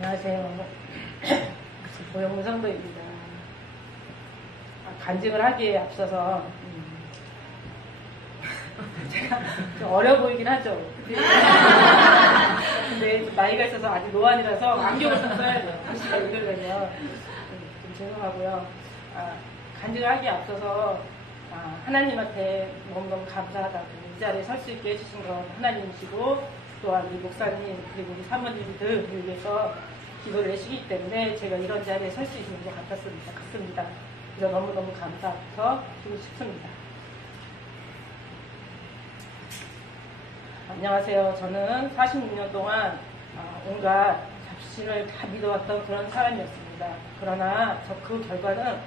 안녕하세요. 보영무성도입니다. 간증을 하기에 앞서서 제가 좀 어려 보이긴 하죠. 근데 좀 나이가 있어서 아직 노안이라서 안경을 좀 써야 돼요. 글씨가 읽으려면 좀 죄송하고요. 간증을 하기에 앞서서 하나님한테 너무너무 감사하다고 이 자리에 설 수 있게 해주신 건 하나님이시고 또한 우리 목사님 그리고 우리 사모님들 위해서 기도를 해주시기 때문에 제가 이런 자리에 설 수 있는 것 같습니다. 그래서 너무너무 감사부터 드리고 싶습니다. 안녕하세요. 저는 46년 동안 온갖 잡신을 다 믿어왔던 그런 사람이었습니다. 그러나 그 결과는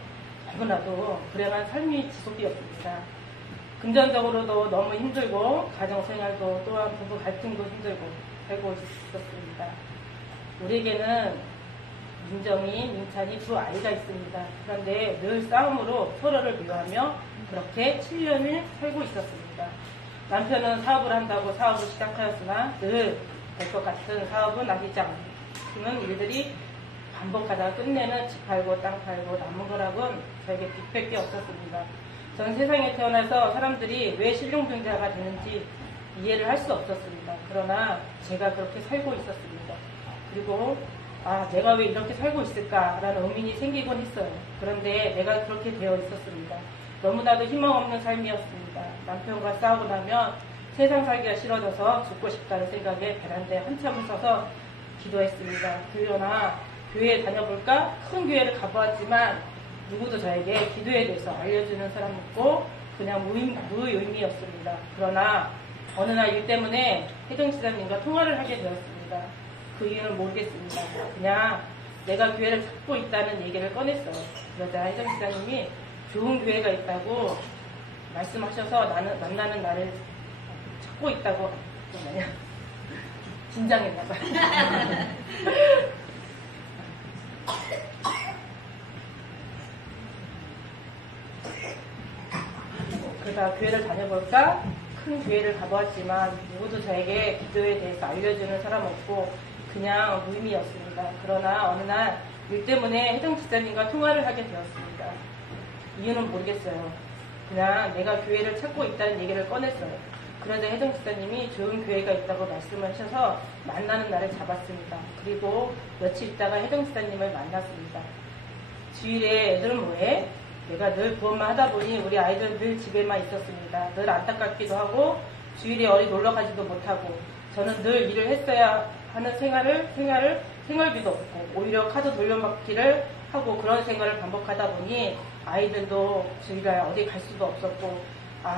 너무나도 불행한 삶이 지속되었습니다. 금전적으로도 너무 힘들고 가정생활도 또한 부부 갈등도 힘들고 살고 있었습니다. 우리에게는 민정이, 민찬이 두 아이가 있습니다. 그런데 늘 싸움으로 서로를 미워하며 그렇게 7년을 살고 있었습니다. 남편은 사업을 한다고 사업을 시작하였으나 늘 될 것 같은 사업은 나기지 않는 일들이 반복하다가 끝내는 집 팔고 땅 팔고 남은 거락은 저에게 빚밖에 없었습니다. 전 세상에 태어나서 사람들이 왜 실용병자가 되는지 이해를 할 수 없었습니다. 그러나 제가 그렇게 살고 있었습니다. 그리고 내가 왜 이렇게 살고 있을까라는 의문이 생기곤 했어요. 그런데 내가 그렇게 되어 있었습니다. 너무나도 희망 없는 삶이었습니다. 남편과 싸우고 나면 세상 살기가 싫어져서 죽고 싶다는 생각에 베란다에 한참을 서서 기도했습니다. 그러나 교회에 다녀볼까? 큰 교회를 가보았지만 누구도 저에게 기도에 대해서 알려주는 사람 없고 그냥 무의미였습니다. 그러나 어느 날 일 때문에 혜정 지사님과 통화를 하게 되었습니다. 그 이유는 모르겠습니다. 그냥 내가 교회를 찾고 있다는 얘기를 꺼냈어요. 그러자 혜정 지사님이 좋은 교회가 있다고 말씀하셔서 나는 만나는 날을 찾고 있다고 긴장했나봐요. 그러다 교회를 다녀볼까? 큰 교회를 가보았지만 누구도 저에게 기도에 대해서 알려주는 사람 없고 그냥 무의미였습니다. 그러나 어느 날 일 때문에 혜정 지사님과 통화를 하게 되었습니다. 이유는 모르겠어요. 그냥 내가 교회를 찾고 있다는 얘기를 꺼냈어요. 그러자 혜정 지사님이 좋은 교회가 있다고 말씀하셔서 만나는 날을 잡았습니다. 그리고 며칠 있다가 혜정 지사님을 만났습니다. 주일에 애들은 뭐해? 내가 늘 부업만 하다 보니 우리 아이들은 늘 집에만 있었습니다. 늘 안타깝기도 하고 주일에 어디 놀러 가지도 못하고 저는 늘 일을 했어야 하는 생활비도 없고 오히려 카드 돌려막기를 하고 그런 생활을 반복하다 보니 아이들도 주일에 어디 갈 수도 없었고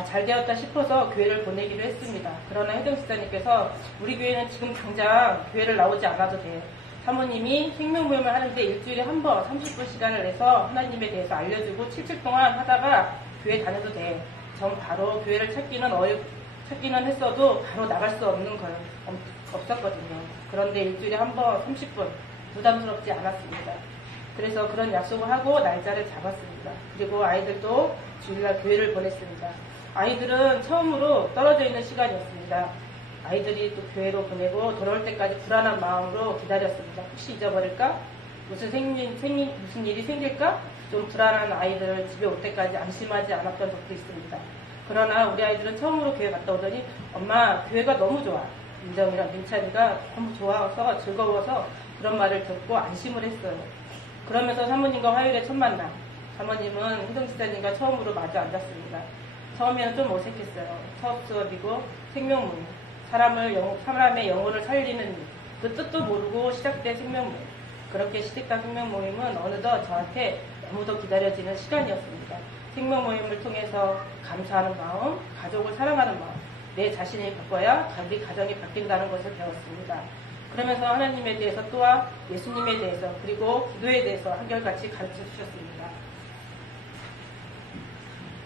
잘 되었다 싶어서 교회를 보내기로 했습니다. 그러나 혜정 지사님께서 우리 교회는 지금 당장 교회를 나오지 않아도 돼. 사모님이 생명모임을 하는데 일주일에 한 번 30분 시간을 내서 하나님에 대해서 알려주고 7주 동안 하다가 교회 다녀도 돼. 전 바로 교회를 찾기는 했어도 바로 나갈 수 없는 걸 없었거든요. 그런데 일주일에 한 번 30분 부담스럽지 않았습니다. 그래서 그런 약속을 하고 날짜를 잡았습니다. 그리고 아이들도 주일날 교회를 보냈습니다. 아이들은 처음으로 떨어져 있는 시간이었습니다. 아이들이 또 교회로 보내고 돌아올 때까지 불안한 마음으로 기다렸습니다. 혹시 잊어버릴까? 무슨 일이 생길까? 좀 불안한 아이들 집에 올 때까지 안심하지 않았던 적도 있습니다. 그러나 우리 아이들은 처음으로 교회 갔다 오더니 엄마 교회가 너무 좋아. 민정이랑 민찬이가 너무 좋아서 즐거워서 그런 말을 듣고 안심을 했어요. 그러면서 사모님과 화요일에 첫 만남. 사모님은 혜정 지사님과 처음으로 마주 앉았습니다. 처음에는 좀 어색했어요. 첫 수업이고 생명모임. 사람의 영혼을 살리는 일. 그 뜻도 모르고 시작된 생명모임. 그렇게 시작된 생명모임은 어느덧 저한테 너무도 기다려지는 시간이었습니다. 생명모임을 통해서 감사하는 마음, 가족을 사랑하는 마음, 내 자신이 바꿔야 우리 가정이 바뀐다는 것을 배웠습니다. 그러면서 하나님에 대해서 또한 예수님에 대해서 그리고 기도에 대해서 한결같이 가르쳐 주셨습니다.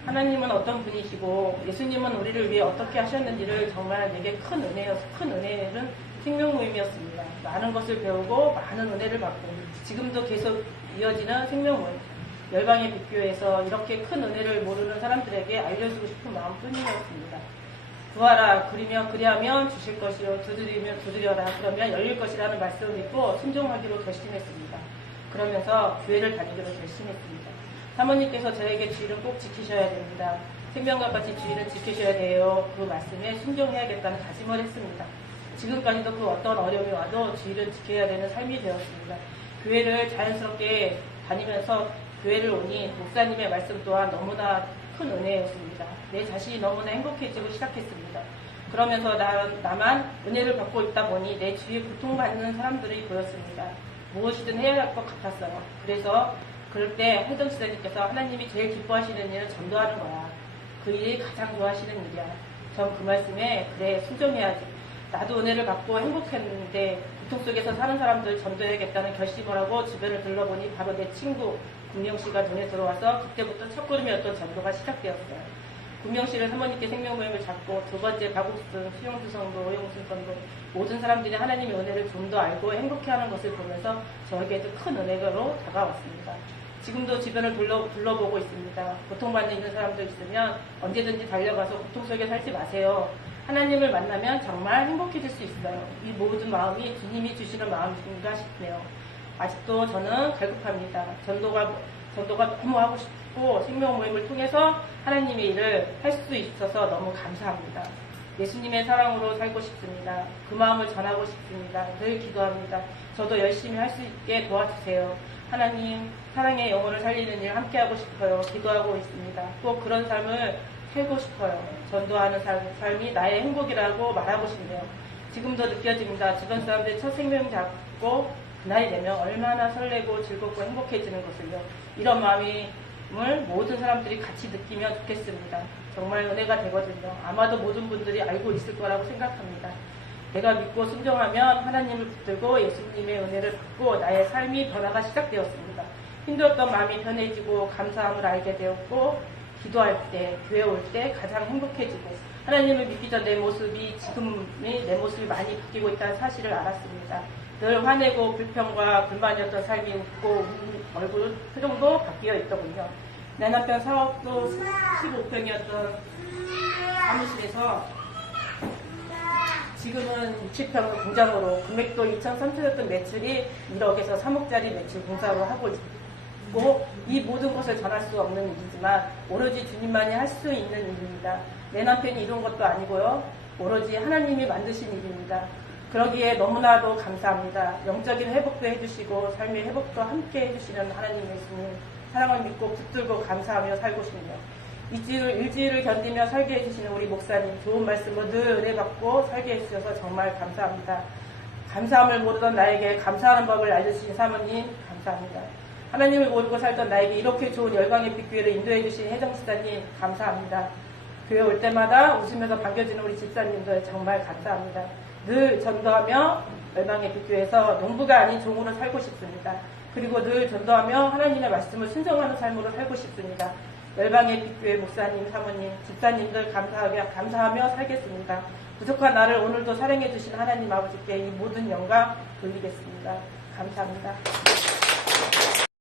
하나님은 어떤 분이시고 예수님은 우리를 위해 어떻게 하셨는지를 정말 내게 큰 은혜는 생명모임이었습니다. 많은 것을 배우고 많은 은혜를 받고 지금도 계속 이어지는 생명모임. 열방의 빛교회에서 이렇게 큰 은혜를 모르는 사람들에게 알려주고 싶은 마음뿐이었습니다. 구하라 그리하면 주실 것이요 두드리면 두드려라 그러면 열릴 것이라는 말씀을 믿고 순종하기로 결심했습니다. 그러면서 교회를 다니기로 결심했습니다. 사모님께서 저에게 주일은 꼭 지키셔야 됩니다. 생명과 같이 주일은 지키셔야 돼요. 그 말씀에 순종해야겠다는 다짐을 했습니다. 지금까지도 그 어떤 어려움이 와도 주일은 지켜야 되는 삶이 되었습니다. 교회를 자연스럽게 다니면서 교회를 오니 목사님의 말씀 또한 너무나 큰 은혜였습니다. 내 자신이 너무나 행복해지고 시작했습니다. 그러면서 나만 은혜를 받고 있다 보니 내 주위에 고통받는 사람들이 보였습니다. 무엇이든 해야 할 것 같았어요. 그래서 그럴 때 할던 지사님께서 하나님이 제일 기뻐하시는 일은 전도하는 거야. 그 일이 가장 좋아하시는 일이야. 전 그 말씀에 그래 순종해야지. 나도 은혜를 받고 행복했는데 고통 속에서 사는 사람들 전도해야겠다는 결심을 하고 주변을 둘러보니 바로 내 친구 구명씨가 눈에 들어와서 그때부터 첫걸음이었던 전도가 시작되었어요. 구명씨를 사모님께 생명모임을 잡고 두 번째 박옥순, 수용수 성도, 오영순 성도 모든 사람들이 하나님의 은혜를 좀 더 알고 행복해하는 것을 보면서 저에게도 큰 은혜로 다가왔습니다. 지금도 주변을 둘러보고 있습니다. 고통받는 있는 사람들 있으면 언제든지 달려가서 고통 속에 살지 마세요. 하나님을 만나면 정말 행복해질 수 있어요. 이 모든 마음이 주님이 주시는 마음인가 싶네요. 아직도 저는 갈급합니다. 전도가 너무 하고 싶고 생명 모임을 통해서 하나님의 일을 할 수 있어서 너무 감사합니다. 예수님의 사랑으로 살고 싶습니다. 그 마음을 전하고 싶습니다. 늘 기도합니다. 저도 열심히 할 수 있게 도와주세요. 하나님 사랑의 영혼을 살리는 일 함께하고 싶어요. 기도하고 있습니다. 꼭 그런 삶을 살고 싶어요. 전도하는 삶이 나의 행복이라고 말하고 싶네요. 지금도 느껴집니다. 주변 사람들이 첫 생명 잡고 그날이 되면 얼마나 설레고 즐겁고 행복해지는 것을요. 이런 마음을 모든 사람들이 같이 느끼면 좋겠습니다. 정말 은혜가 되거든요. 아마도 모든 분들이 알고 있을 거라고 생각합니다. 내가 믿고 순종하면 하나님을 붙들고 예수님의 은혜를 받고 나의 삶이 변화가 시작되었습니다. 힘들었던 마음이 편해지고 감사함을 알게 되었고 기도할 때, 교회 올 때 가장 행복해지고 하나님을 믿기 전 내 모습이 지금의 내 모습이 많이 바뀌고 있다는 사실을 알았습니다. 늘 화내고 불평과 불만이었던 삶이 웃고 얼굴 표정도 바뀌어 있더군요. 내 남편 사업도 15평이었던 사무실에서 지금은 60평 공장으로 금액도 2천 3천이었던 매출이 1억에서 3억짜리 매출 공사로 하고 있고 이 모든 것을 전할 수 없는 일이지만 오로지 주님만이 할 수 있는 일입니다. 내 남편이 이룬 것도 아니고요. 오로지 하나님이 만드신 일입니다. 그러기에 너무나도 감사합니다. 영적인 회복도 해주시고 삶의 회복도 함께 해주시는 하나님 예수님 사랑을 믿고 붙들고 감사하며 살고 싶네요. 일주일을 견디며 살게 해주시는 우리 목사님 좋은 말씀을 늘 은혜받고 살게 해주셔서 정말 감사합니다. 감사함을 모르던 나에게 감사하는 법을 알려주신 사모님 감사합니다. 하나님을 모르고 살던 나에게 이렇게 좋은 열광의 빛교회를 인도해 주신 혜정지사님 감사합니다. 교회 올 때마다 웃으면서 반겨주는 우리 집사님들 정말 감사합니다. 늘 전도하며 열방의 빛교회에서 농부가 아닌 종으로 살고 싶습니다. 그리고 늘 전도하며 하나님의 말씀을 순종하는 삶으로 살고 싶습니다. 열방의 빛교회 목사님, 사모님, 집사님들 감사하며 살겠습니다. 부족한 나를 오늘도 사랑해 주신 하나님 아버지께 이 모든 영광 돌리겠습니다. 감사합니다.